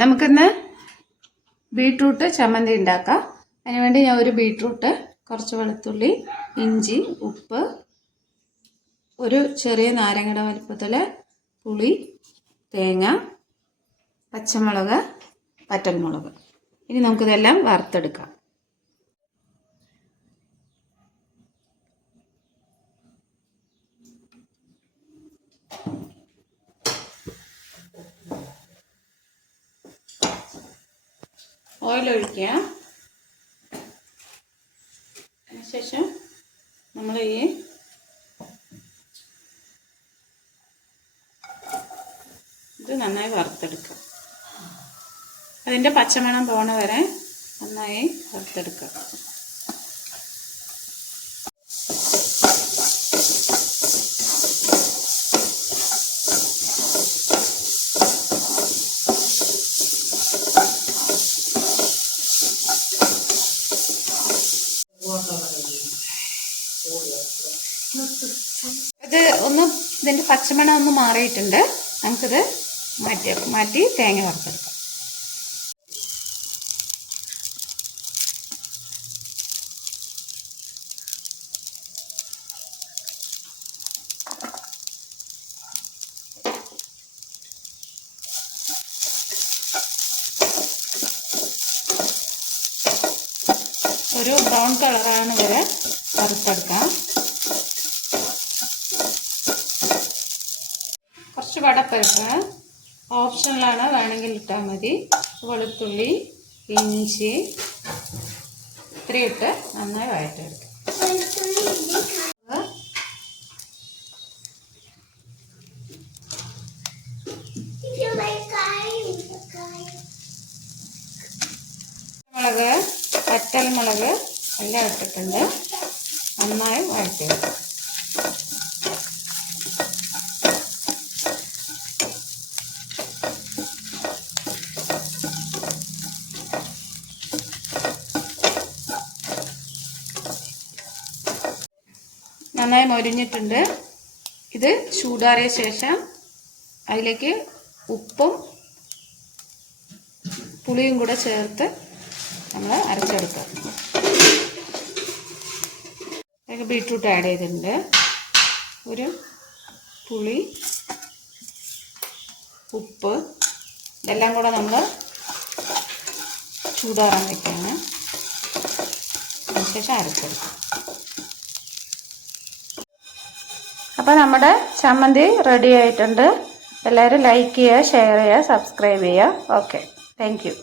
നമുക്കിന്ന് ബീട്രൂട്ട് ചമ്മന്തി ഉണ്ടാക്കാം. അതിനുവേണ്ടി ഞാൻ ഒരു ബീട്രൂട്ട്, കുറച്ച് വെളുത്തുള്ളി, ഇഞ്ചി, ഉപ്പ്, ഒരു ചെറിയ നാരങ്ങയുടെ വലുപ്പത്തിൽ പുളി, തേങ്ങ, പച്ചമുളക്, വറ്റൽമുളക്. ഇനി നമുക്കിതെല്ലാം വറുത്തെടുക്കാം. ഓയിൽ ഒഴിക്കുക. അതിനുശേഷം നമ്മൾ ഇത് നന്നായി വറുത്തെടുക്കുക. അതിൻ്റെ പച്ചമണം പോണ വരെ നന്നായി വറുത്തെടുക്കുക. ഇത് ഇതിൻ്റെ പച്ചമണം ഒന്ന് മാറിയിട്ടുണ്ട്. നമുക്കിത് മാറ്റി തേങ്ങ വറുത്തെടുക്കാം. ഒരു ബ്രൗൺ കളറാണ് വരെ വറുത്തെടുക്കാം. കുറച്ച് വടപ്പരിപ്പ് ഓപ്ഷനിലാണ്, വേണമെങ്കിൽ ഇട്ടാൽ മതി. വെളുത്തുള്ളി, ഇഞ്ചി ഇത്രയിട്ട് നന്നായി വഴറ്റിയെടുക്കാം. മുളക്, വറ്റൽമുളക് എല്ലാം ഇട്ടിട്ടുണ്ട്. നന്നായി വഴറ്റിയെടുക്കാം. നന്നായി മൊരിഞ്ഞിട്ടുണ്ട്. ഇത് ചൂടാറിയ ശേഷം അതിലേക്ക് ഉപ്പും പുളിയും കൂടെ ചേർത്ത് നമ്മൾ അരച്ചെടുക്കുക. അതിലേക്ക് ബീട്രൂട്ട് ആഡ് ചെയ്തിട്ടുണ്ട്. ഒരു പുളി, ഉപ്പ് ഇതെല്ലാം കൂടെ നമ്മൾ ചൂടാറാൻ വയ്ക്കുകയാണ്. അതിനുശേഷം അരച്ചെടുക്കുക. അപ്പോൾ നമ്മുടെ ചമ്മന്തി റെഡി ആയിട്ടുണ്ട്. എല്ലാവരും ലൈക്ക് ചെയ്യുക, ഷെയർ ചെയ്യുക, സബ്സ്ക്രൈബ് ചെയ്യുക. Okay, thank you.